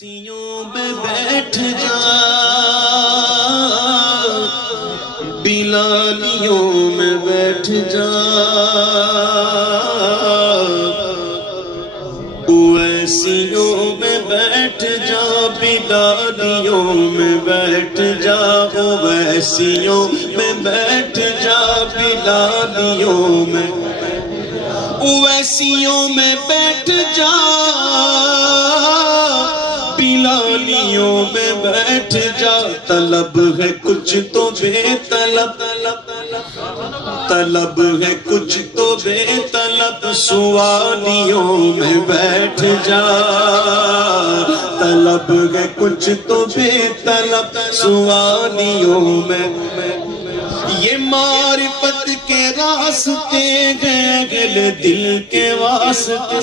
اویسیوں میں بیٹھ جا بلالیوں میں بیٹھ جا اویسیوں میں بیٹھ جا بلالیوں میں بیٹھ جا اویسیوں میں بیٹھ جا بلالیوں میں اویسیوں میں بیٹھ جا بلالیوں میں بیٹھ جا طلب ہے کچھ تو بے طلب طلب ہے کچھ تو بے طلب سوالیوں میں بیٹھ جا طلب ہے کچھ تو بے طلب سوالیوں میں یہ معرفت کے راستے گئے گلے دل کے واسطے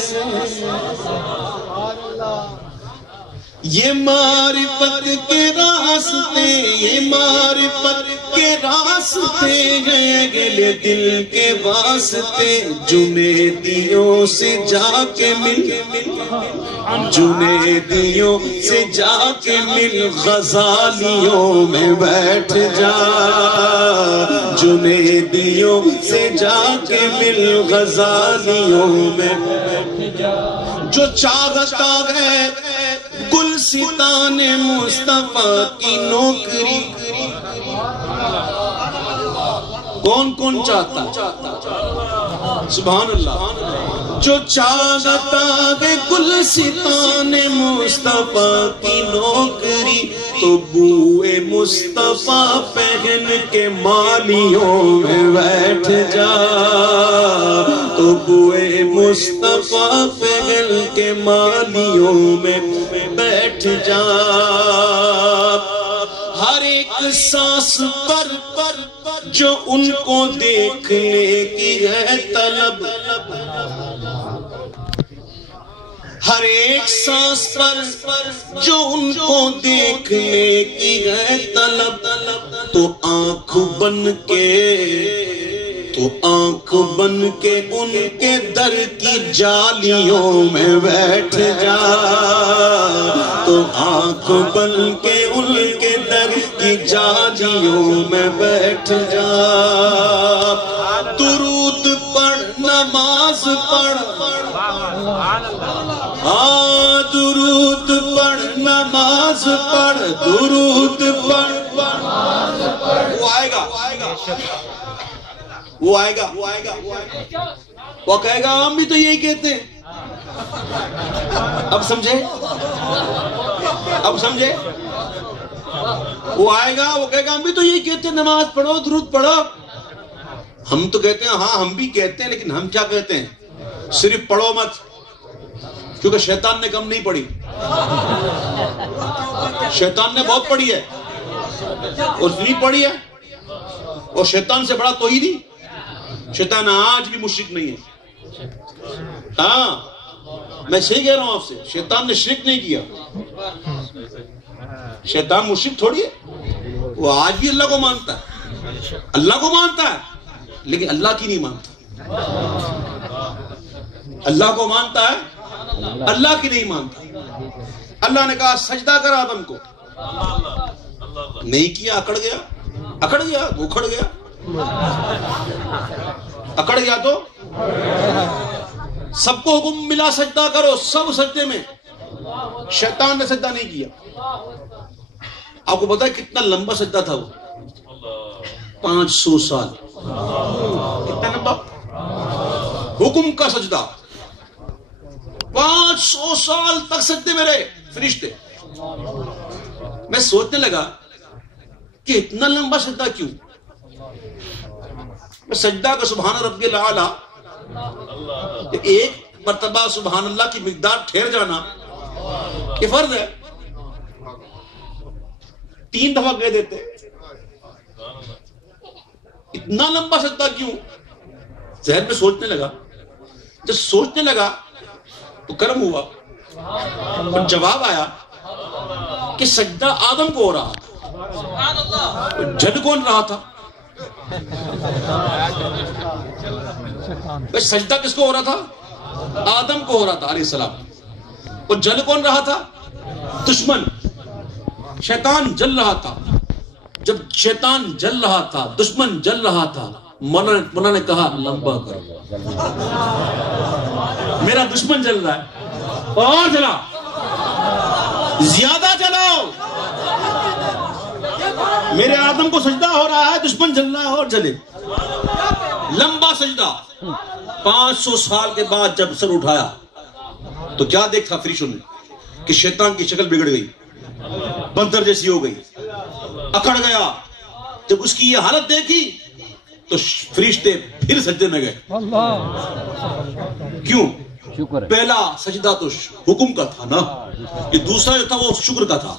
یہ معرفت کے راستے یہ معرفت کے راستے گئے گلے دل کے واسطے جنیدیوں سے جا کے مل جنیدیوں سے جا کے مل غزالیوں میں بیٹھ جا جنیدیوں سے جا کے مل غزالیوں میں بیٹھ جا جو چاہتا ہے گلستان مصطفیٰ کی نوکری کون کون چاہتا سبحان اللہ جو چاہتا ہے گلستان مصطفیٰ کی نوکری تو بوئے مصطفیٰ پہن کے مالیوں میں بیٹھ جا تو بوئے مصطفیٰ پہن کے مالیوں میں بیٹھ جا ہر ایک سانس پر جو ان کو دیکھنے کی ہے طلب ہر ایک سانس پر جو ان کو دیکھنے کی ہے طلب تو آنکھ بن کے ان کے در کی جالیوں میں بیٹھ جا تو آنکھ بن کے ان کے در کی جالیوں میں بیٹھ جا درود پڑھ نماز پڑھ درود پڑھ نماز پڑھ درود پڑھ وہ آئے گا وہ آئے گا وہ کہے گا ہم بھی تو یہی کہتے ہیں اب سمجھے وہ آئے گا وہ کہے گا ہم بھی تو یہی کہتے ہیں نماز پڑھو درود پڑھو ہم تو کہتے ہیں ہاں ہم بھی کہتے ہیں لیکن ہم کیا کہتے ہیں صرف پڑھو مت کیونکہ شیطان نے کم نہیں پڑھی شیطان نے بہت پڑھی ہے اور نہیں پڑھی ہے اور شیطان سے بڑا تو ہی نہیں شیطان آج بھی مشرک نہیں ہے ہاں میں صحیح کہہ رہا ہوں آپ سے شیطان نے شرک نہیں کیا شیطان مشرک تھوڑی ہے وہ آج بھی اللہ کو مانتا ہے اللہ کو مانتا ہے لیکن اللہ کی نہیں مانتا اللہ کو مانتا ہے اللہ کی نہیں مانتا اللہ نے کہا سجدہ کر آدم کو نہیں کیا اکڑ گیا اکھڑ گیا اکڑ گیا تو سب کو حکم ملا سجدہ کرو سب سجدے میں شیطان نے سجدہ نہیں کیا آپ کو پتا ہے کتنا لمبا سجدہ تھا وہ 500 سال کتنا لمبا حکم کا سجدہ 500 سال تک سجدے میں رہے فرشتے میں سوچنے لگا کہ اتنا لمبا سجدہ کیوں میں سجدہ کا سبحان ربی الاعلی ایک مرتبہ سبحان اللہ کی مقدار ٹھہر جانا یہ فرض ہے 3 دفعہ کہہ دیتے اتنا لمبا سجدہ کیوں ذہن میں سوچنے لگا جب سوچنے لگا تو کرم ہوا اور جواب آیا کہ سجدہ آدم کو ہو رہا جھڑ کون رہا تھا سجدہ کس کو ہو رہا تھا آدم کو ہو رہا تھا علیہ السلام اور جل کون رہا تھا دشمن شیطان جل رہا تھا. جب شیطان جل رہا تھا، دشمن جل رہا تھا، مولانا نے کہا لمبا کرو، میرا دشمن جل رہا ہے اور جلا، زیادہ جلاؤ. میرے آدم کو سجدہ ہو رہا ہے، دشمن جل رہا ہے اور جلے. لمبا سجدہ. 500 سال کے بعد جب سر اٹھایا تو کیا دیکھا فرشتوں نے کہ شیطان کی شکل بگڑ گئی، بندر جیسی ہو گئی، اکڑ گیا. جب اس کی یہ حالت دیکھی تو فرشتے پھر سجدے میں گئے. کیوں؟ پہلا سجدہ تو حکم کا تھا نا، یہ دوسرا جو تھا وہ شکر کا تھا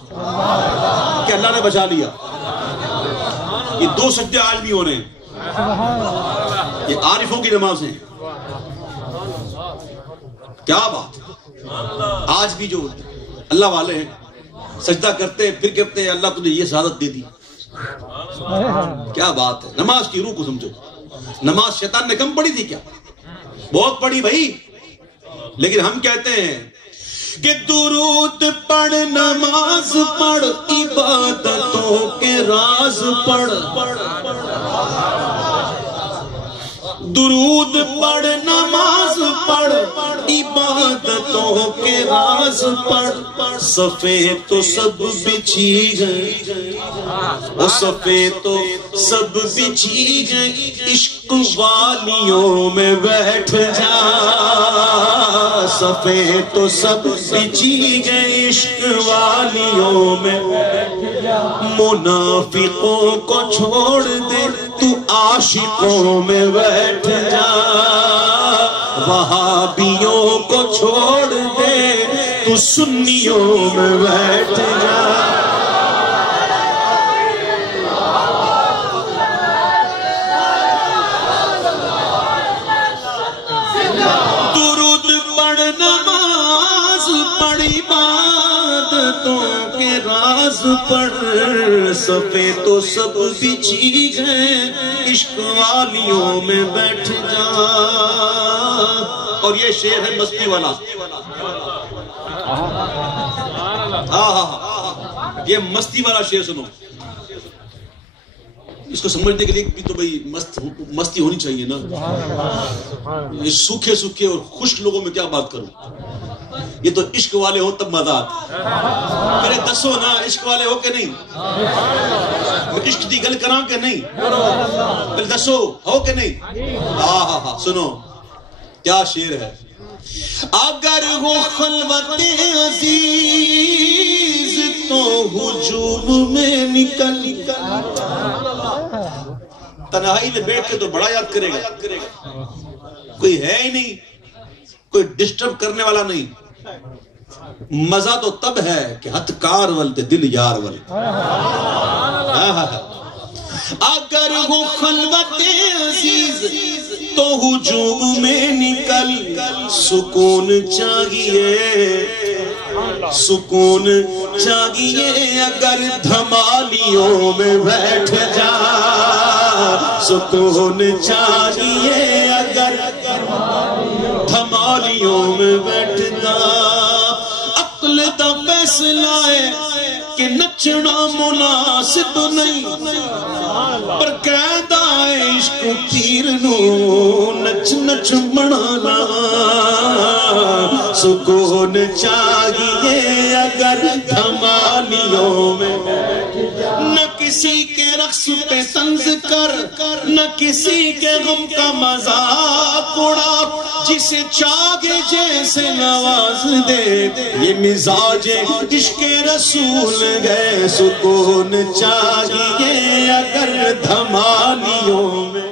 کہ اللہ نے بچا لیا. یہ 2 سجدے آج بھی ہو رہے ہیں، یہ عارفوں کی نماز ہیں. کیا بات ہے. آج بھی جو اللہ والے ہیں سجدہ کرتے ہیں پھر کہتے ہیں اللہ تجھے یہ سعادت دے دی. کیا بات ہے. نماز کی روح کو سمجھو. نماز شیطان نے کم پڑھی تھی کیا؟ بہت پڑھی بھائی. لیکن ہم کہتے ہیں کہ درود پڑھ، نماز پڑھ، عبادتوں کے راز پڑھ. درود پڑھ، نماز پڑھ، عبادتوں کے راز پڑھ. صفے تو سب بچھی گئے، وہ صفے تو سب بچھی گئے، عشق والیوں میں بیٹھ جا. صفے تو سب بچھی گئے، عشق والیوں میں بیٹھ جا. منافقوں کو چھوڑ دے، تو عاشقوں میں بیٹھ جا. وہابیوں کو چھوڑ دے، تو سنیوں میں بیٹھ جا. درود پڑھ، نماز پڑھ، عبادتوں کے راز پڑھ. صفے تو سب بچھی گئے، عشق والیوں میں بیٹھ جا. اور یہ شعر ہے مستی والا. یہ مستی والا شعر سنو. اس کو سمجھنے کے لیے بھی تو بھئی مستی ہونی چاہیے نا. یہ سوکھے سوکھے اور خوش لوگوں میں کیا بات کروں. یہ تو عشق والے ہو تب مزہ آتا. میرے دسو نا عشق والے ہو کہ نہیں؟ عشق دی گل کراں کہ نہیں؟ میرے دسو ہو کہ نہیں؟ ہاں سنو کیا شعر ہے. اگر ہو خلوت عزیز تو ہجوم میں نکل. تنہائی میں بیٹھ کے تو بڑا یاد کرے گا، کوئی ہے ہی نہیں، کوئی ڈسٹرب کرنے والا نہیں. مزہ تو تب ہے کہ ہتھ کار ولتے دل یار ول. اگر ہو خلوت عزیز تو ہجوم میں نکل. سکون چاہیے، سکون چاہیے اگر دھمالیوں میں بیٹھ جا. سکون چاہیے اگر دھمالیوں میں بیٹھ جا. عقل دا فیصلہ ہے کہ نچنا مناسب نہیں، پر قیدا عشق تیر نو نچ نچ بنانا. سکون چاہیے اگر دھمالیوں میں، نہ کسی کے رقص پہ طنز کر، نہ کسی کے غم کا مذاق اڑا. جسے چاہے جیسے نواز دے، یہ مزاج عشق رسول گئے. سکون چاہیے اگر دھمالیوں میں.